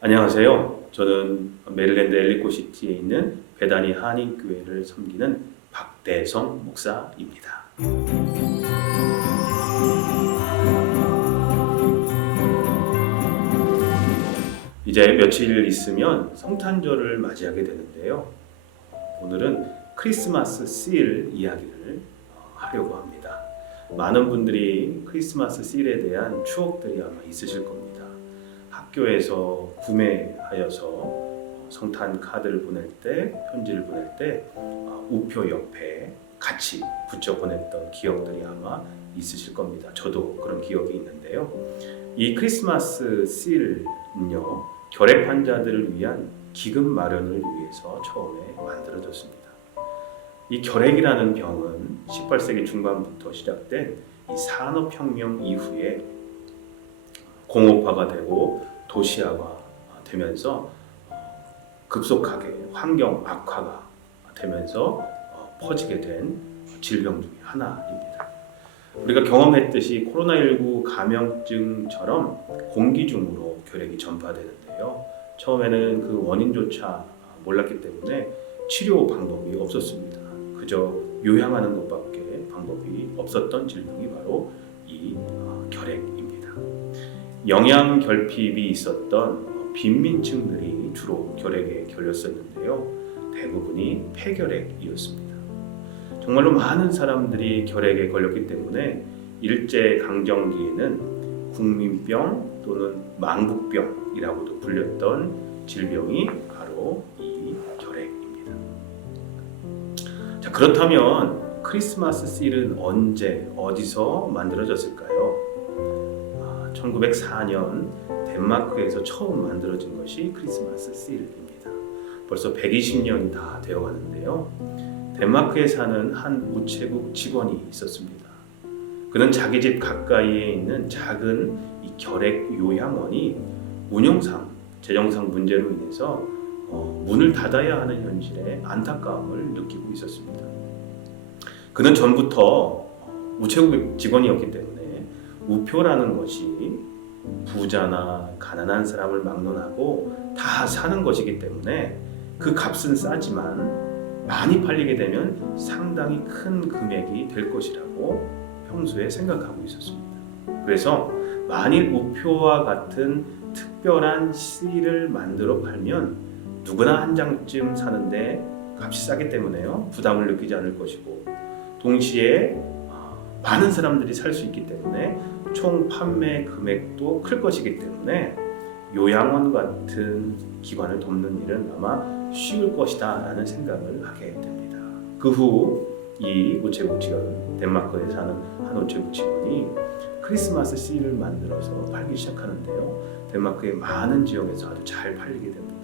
안녕하세요. 저는 메릴랜드 엘리코시티에 있는 베다니 한인교회를 섬기는 박대성 목사입니다. 이제 며칠 있으면 성탄절을 맞이하게 되는데요. 오늘은 크리스마스 씰 이야기를 하려고 합니다. 많은 분들이 크리스마스 씰에 대한 추억들이 아마 있으실 겁니다. 학교에서 구매하여서 성탄 카드를 보낼 때, 편지를 보낼 때 우표 옆에 같이 붙여 보냈던 기억들이 아마 있으실 겁니다. 저도 그런 기억이 있는데요. 이 크리스마스 씰은요, 결핵 환자들을 위한 기금 마련을 위해서 처음에 만들어졌습니다. 이 결핵이라는 병은 18세기 중반부터 시작된 이 산업혁명 이후에 공업화가 되고 도시화가 되면서 급속하게 환경 악화가 되면서 퍼지게 된 질병 중에 하나입니다. 우리가 경험했듯이 코로나19 감염증처럼 공기 중으로 결핵이 전파되는데요. 처음에는 그 원인조차 몰랐기 때문에 치료 방법이 없었습니다. 그저 요양하는 것밖에 방법이 없었던 질병이 바로 이 결핵입니다. 영양 결핍이 있었던 빈민층들이 주로 결핵에 걸렸었는데요. 대부분이 폐결핵이었습니다. 정말로 많은 사람들이 결핵에 걸렸기 때문에 일제강점기에는 국민병 또는 망국병이라고도 불렸던 질병이 바로 이 결핵입니다. 자, 그렇다면 크리스마스 씰은 언제 어디서 만들어졌을까요? 1904년 덴마크에서 처음 만들어진 것이 크리스마스 씰입니다. 벌써 120년이 다 되어가는데요. 덴마크에 사는 한 우체국 직원이 있었습니다. 그는 자기 집 가까이에 있는 작은 이 결핵 요양원이 운영상, 재정상 문제로 인해서 문을 닫아야 하는 현실에 안타까움을 느끼고 있었습니다. 그는 전부터 우체국 직원이었기 때문에 우표라는 것이 부자나 가난한 사람을 막론하고 다 사는 것이기 때문에 그 값은 싸지만 많이 팔리게 되면 상당히 큰 금액이 될 것이라고 평소에 생각하고 있었습니다. 그래서 만일 우표와 같은 특별한 씰을 만들어 팔면 누구나 한 장쯤 사는데 값이 싸기 때문에요, 부담을 느끼지 않을 것이고, 동시에 많은 사람들이 살 수 있기 때문에 총 판매 금액도 클 것이기 때문에 요양원 같은 기관을 돕는 일은 아마 쉬울 것이다 라는 생각을 하게 됩니다. 그 후 이 우체국 직원, 덴마크에 사는 한 우체국 직원이 크리스마스 씰을 만들어서 팔기 시작하는데요. 덴마크의 많은 지역에서 아주 잘 팔리게 됩니다.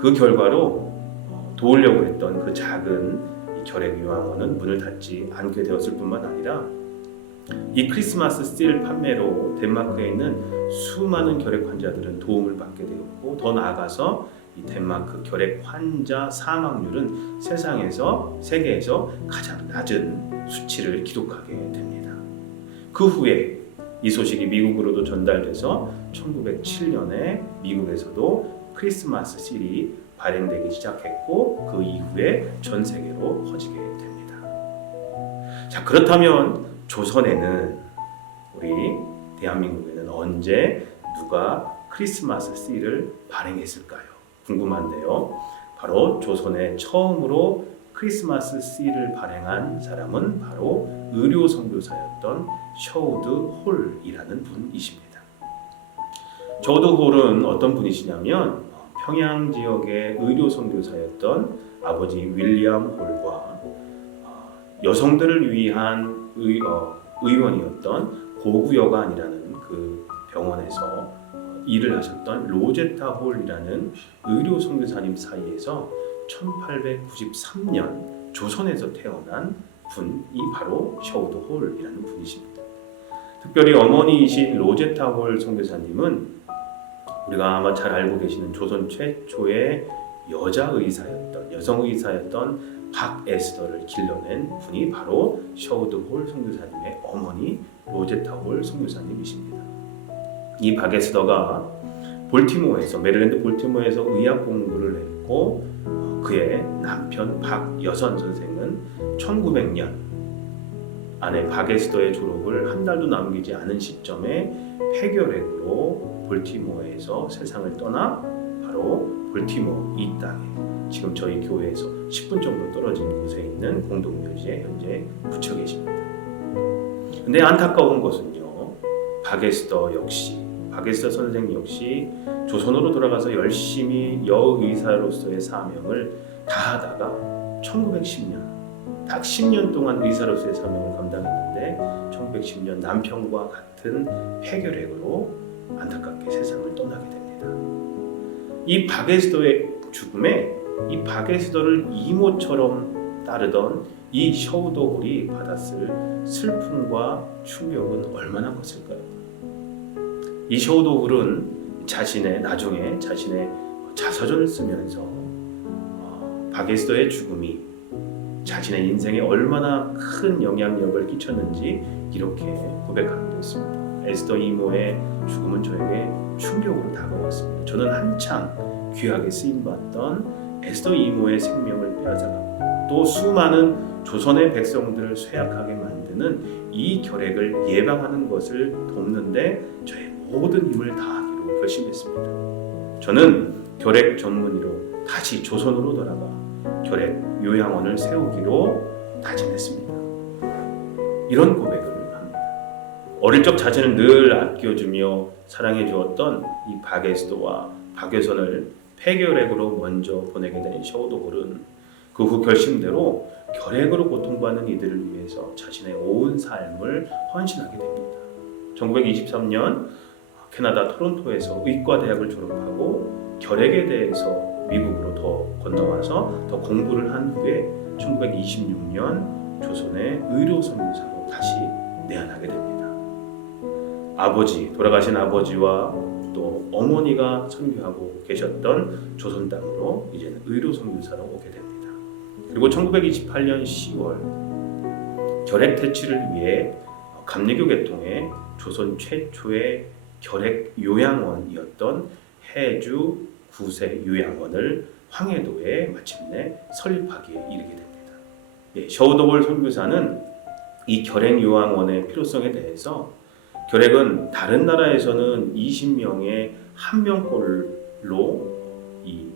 그 결과로 도우려고 했던 그 작은 이 결핵 요양원은 문을 닫지 않게 되었을 뿐만 아니라 이 크리스마스 씰 판매로 덴마크에 있는 수많은 결핵 환자들은 도움을 받게 되었고, 더 나아가서 이 덴마크 결핵 환자 사망률은 세계에서 가장 낮은 수치를 기록하게 됩니다. 그 후에 이 소식이 미국으로도 전달돼서 1907년에 미국에서도 크리스마스 씰이 발행되기 시작했고, 그 이후에 전 세계로 퍼지게 됩니다. 자, 그렇다면 조선에는, 우리 대한민국에는 언제 누가 크리스마스 씰을 발행했을까요? 궁금한데요. 바로 조선에 처음으로 크리스마스 씰을 발행한 사람은 바로 의료 선교사였던 셔우드 홀이라는 분이십니다. 셔우드 홀은 어떤 분이시냐면 평양 지역의 의료 선교사였던 아버지 윌리엄 홀과 여성들을 위한 의원이었던 고구여관이라는 그 병원에서 일을 하셨던 로제타 홀이라는 의료 선교사님 사이에서 1893년 조선에서 태어난 분이 바로 셔우드 홀이라는 분이십니다. 특별히 어머니이신 로제타 홀 선교사님은 우리가 아마 잘 알고 계시는 조선 최초의 여성 의사였던 박에스더를 길러낸 분이 바로 셔우드 홀 선교사님의 어머니 로제타 홀 선교사님이십니다. 이 박에스더가 메릴랜드 볼티모어에서 의학 공부를 했고 그의 남편 박여선 선생은 1900년 아내 박에스더의 졸업을 한 달도 남기지 않은 시점에 폐결핵으로 볼티모어에서 세상을 떠나 바로 볼티모어 이 땅에 지금 저희 교회에서 10분 정도 떨어진 곳에 있는 공동묘지에 현재 묻혀 계십니다. 근데 안타까운 것은요, 박에스더 선생 역시 조선으로 돌아가서 열심히 여의사로서의 사명을 다하다가 1910년 딱 10년 동안 의사로서의 사명을 감당했는데 1910년 남편과 같은 폐결핵으로 안타깝게 세상을 떠나게 됩니다. 이 박에스더의 죽음에 이 박에스더를 이모처럼 따르던 이 셔우드 홀이 받았을 슬픔과 충격은 얼마나 컸을까요? 이 셔우드 홀은 나중에 자신의 자서전을 쓰면서 박에스더의 죽음이 자신의 인생에 얼마나 큰 영향력을 끼쳤는지 이렇게 고백하기도 했습니다. 에스더 이모의 죽음은 저에게 충격으로 다가왔습니다. 저는 한창 귀하게 쓰임받던 에스더 이모의 생명을 빼앗아가고 또 수많은 조선의 백성들을 쇠약하게 만드는 이 결핵을 예방하는 것을 돕는데 저의 모든 힘을 다하기로 결심했습니다. 저는 결핵 전문의로 다시 조선으로 돌아가 결핵 요양원을 세우기로 다짐했습니다. 이런 고백을 합니다. 어릴 적 자신을 늘 아껴주며 사랑해 주었던 이 박에스더와 박여선을 폐결핵으로 먼저 보내게 된 셔우드 홀은 그 후 결심대로 결핵으로 고통받는 이들을 위해서 자신의 온 삶을 헌신하게 됩니다. 1923년 캐나다 토론토에서 의과대학을 졸업하고 결핵에 대해서 미국으로 더 건너와서 더 공부를 한 후에 1926년 조선의 의료선교사로 다시 내한하게 됩니다. 돌아가신 아버지와 또 어머니가 선교하고 계셨던 조선 땅으로 이제는 의료선교사로 오게 됩니다. 그리고 1928년 10월 결핵 퇴치를 위해 감리교 계통의 조선 최초의 결핵 요양원이었던 해주 구세 요양원을 황해도에 마침내 설립하기에 이르게 됩니다. 셔우드 홀 선교사는 이 결핵 요양원의 필요성에 대해서 결핵은 다른 나라에서는 20명에 1명꼴로 이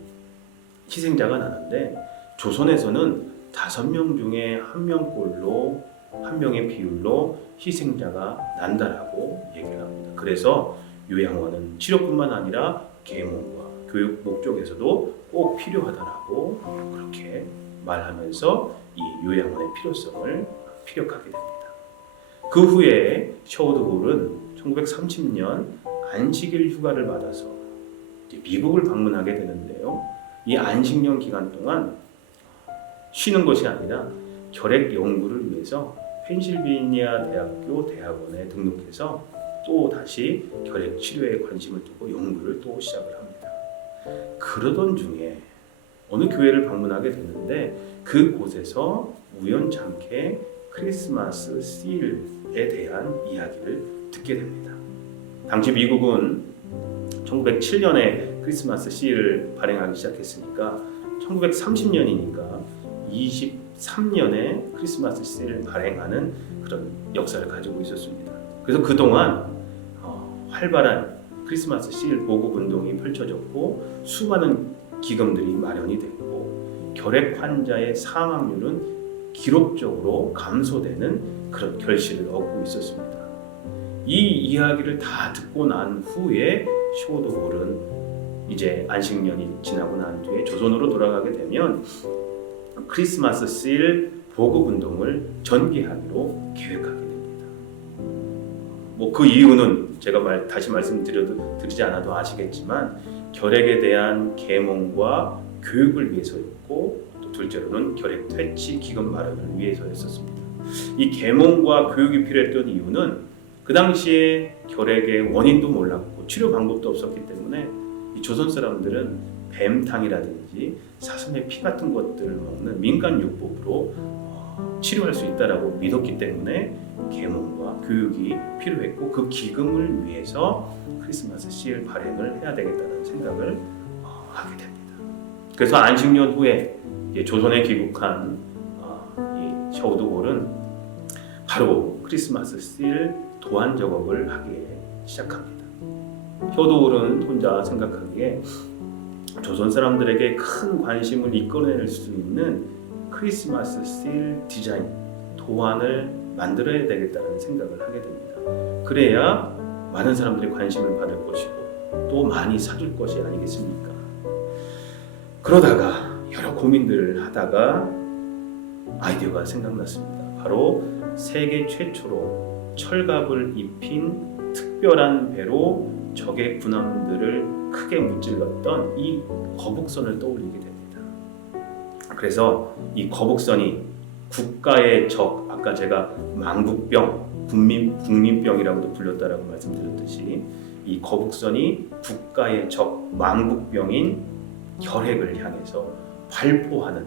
희생자가 나는데 조선에서는 5명 중에 1명꼴로 1명의 비율로 희생자가 난다라고 얘기를 합니다. 그래서 요양원은 치료뿐만 아니라 계몽과 교육 목적에서도 꼭 필요하다라고 그렇게 말하면서 이 요양원의 필요성을 피력하게 됩니다. 그 후에 셔우드 홀은 1930년 안식일 휴가를 받아서 미국을 방문하게 되는데요. 이 안식년 기간 동안 쉬는 것이 아니라 결핵 연구를 위해서 펜실베이니아 대학교 대학원에 등록해서 또 다시 결핵 치료에 관심을 두고 연구를 또 시작을 합니다. 그러던 중에 어느 교회를 방문하게 됐는데 그곳에서 우연찮게 크리스마스 씨일에 대한 이야기를 듣게 됩니다. 당시 미국은 1907년에 크리스마스 씨를 발행하기 시작했으니까 1930년이니까 23년에 크리스마스 씨를 발행하는 그런 역사를 가지고 있었습니다. 그래서 그동안 활발한 크리스마스 씨 보급 운동이 펼쳐졌고 수많은 기금들이 마련이 됐고 결핵 환자의 사망률은 기록적으로 감소되는 그런 결실을 얻고 있었습니다. 이 이야기를 다 듣고 난 후에 셔우드 홀은 이제 안식년이 지나고 난 뒤에 조선으로 돌아가게 되면 크리스마스 씨 보급 운동을 전개하기로 계획하게 됩니다. 그 이유는 제가 다시 말씀드리지 않아도 아시겠지만 결핵에 대한 계몽과 교육을 위해서였고 또 둘째로는 결핵 퇴치 기금 마련을 위해서였었습니다. 이 계몽과 교육이 필요했던 이유는 그 당시에 결핵의 원인도 몰랐고 치료 방법도 없었기 때문에 이 조선 사람들은 뱀탕이라든지 사슴의 피 같은 것들을 먹는 민간요법으로 치료할 수 있다라고 믿었기 때문에 계몽과 교육이 필요했고, 그 기금을 위해서 크리스마스 실 발행을 해야 되겠다는 생각을 하게 됩니다. 그래서 안식년 후에 조선에 귀국한 이 셔우드홀은 바로 크리스마스 실 도안 작업을 하기 시작합니다. 셔우드홀은 혼자 생각하기에 조선 사람들에게 큰 관심을 이끌어낼 수 있는 크리스마스 실 디자인, 도안을 만들어야 되겠다는 생각을 하게 됩니다. 그래야 많은 사람들이 관심을 받을 것이고 또 많이 사줄 것이 아니겠습니까? 그러다가 여러 고민들을 하다가 아이디어가 생각났습니다. 바로 세계 최초로 철갑을 입힌 특별한 배로 적의 군함들을 크게 무찔렀던 이 거북선을 떠올리게 됩니다. 그래서 이 거북선이 국가의 적, 아까 제가 망국병, 국민병이라고도 불렸다라고 말씀드렸듯이 이 거북선이 국가의 적, 망국병인 결핵을 향해서 발포하는,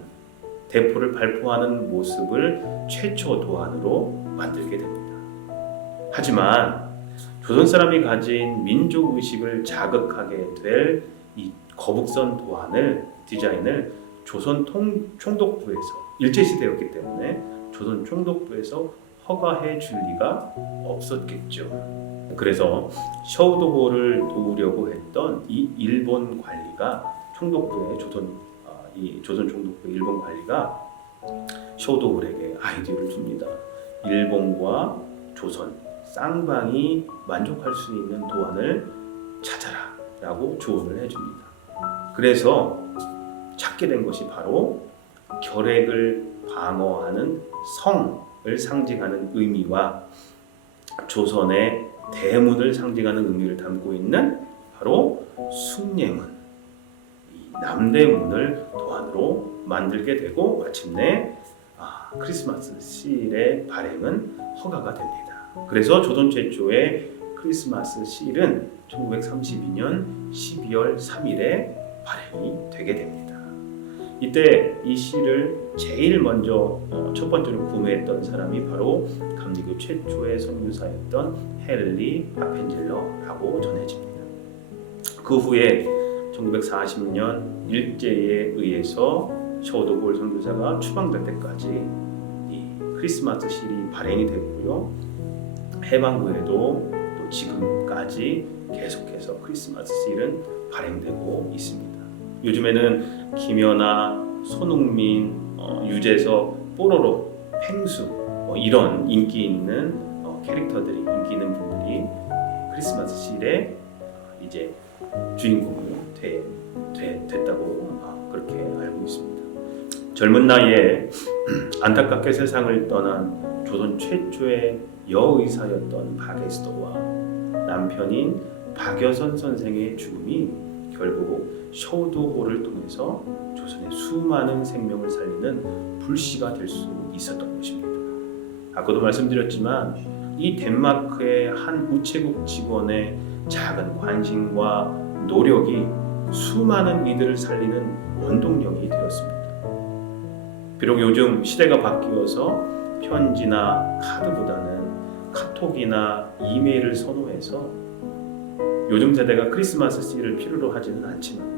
대포를 발포하는 모습을 최초 도안으로 만들게 됩니다. 하지만 조선 사람이 가진 민족 의식을 자극하게 될 이 거북선 도안을, 디자인을 조선 총독부에서, 일제시대였기 때문에 조선 총독부에서 허가해 줄 리가 없었겠죠. 그래서 셔우드홀을 도우려고 했던 이 일본 관리가 총독부의 조선 총독부의 일본 관리가 셔우드홀에게 아이디어를 줍니다. 일본과 조선 쌍방이 만족할 수 있는 도안을 찾아라 라고 조언을 해줍니다. 그래서 찾게 된 것이 바로 결핵을 방어하는 성을 상징하는 의미와 조선의 대문을 상징하는 의미를 담고 있는 바로 숭례문, 남대문을 도안으로 만들게 되고 마침내 크리스마스 실의 발행은 허가가 됩니다. 그래서 조선 최초의 크리스마스 실은 1932년 12월 3일에 발행이 되게 됩니다. 이때 이 실을 제일 먼저 첫 번째로 구매했던 사람이 바로 감리교 최초의 선교사였던 헨리 파펜젤러라고 전해집니다. 그 후에 1940년 일제에 의해서 셔우드홀 선교사가 추방될 때까지 이 크리스마스 실이 발행이 됐고요. 해방 후에도 또 지금까지 계속해서 크리스마스 실은 발행되고 있습니다. 요즘에는 김연아, 손흥민, 유재석, 뽀로로, 펭수 이런 인기 있는 캐릭터들이, 인기 있는 분들이 크리스마스 실에 이제 주인공이 됐다고 그렇게 알고 있습니다. 젊은 나이에 안타깝게 세상을 떠난 조선 최초의 여의사였던 박에스더와 남편인 박여선 선생의 죽음이 결국 셔우드홀을 통해서 조선의 수많은 생명을 살리는 불씨가 될 수 있었던 것입니다. 아까도 말씀드렸지만 이 덴마크의 한 우체국 직원의 작은 관심과 노력이 수많은 이들을 살리는 원동력이 되었습니다. 비록 요즘 시대가 바뀌어서 편지나 카드보다는 카톡이나 이메일을 선호해서 요즘 세대가 크리스마스 실을 필요로 하지는 않지만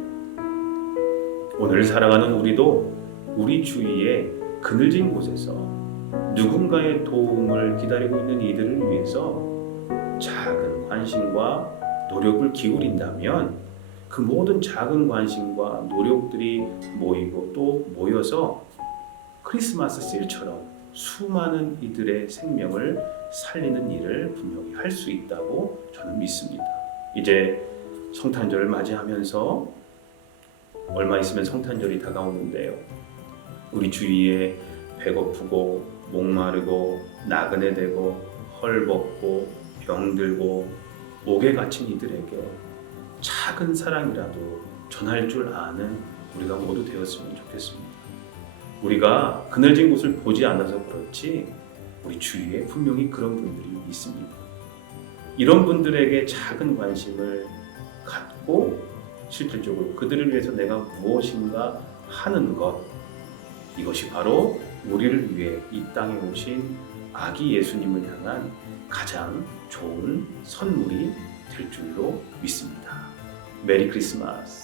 오늘 살아가는 우리도 우리 주위에 그늘진 곳에서 누군가의 도움을 기다리고 있는 이들을 위해서 작은 관심과 노력을 기울인다면 그 모든 작은 관심과 노력들이 모이고 또 모여서 크리스마스 실처럼 수많은 이들의 생명을 살리는 일을 분명히 할 수 있다고 저는 믿습니다. 이제 성탄절을 맞이하면서 얼마 있으면 성탄절이 다가오는데요. 우리 주위에 배고프고 목마르고 나그네되고 헐벗고 병들고 목에 갇힌 이들에게 작은 사랑이라도 전할 줄 아는 우리가 모두 되었으면 좋겠습니다. 우리가 그늘진 곳을 보지 않아서 그렇지 우리 주위에 분명히 그런 분들이 있습니다. 이런 분들에게 작은 관심을 갖고 실질적으로 그들을 위해서 내가 무엇인가 하는 것, 이것이 바로 우리를 위해 이 땅에 오신 아기 예수님을 향한 가장 좋은 선물이 될 줄로 믿습니다. 메리 크리스마스.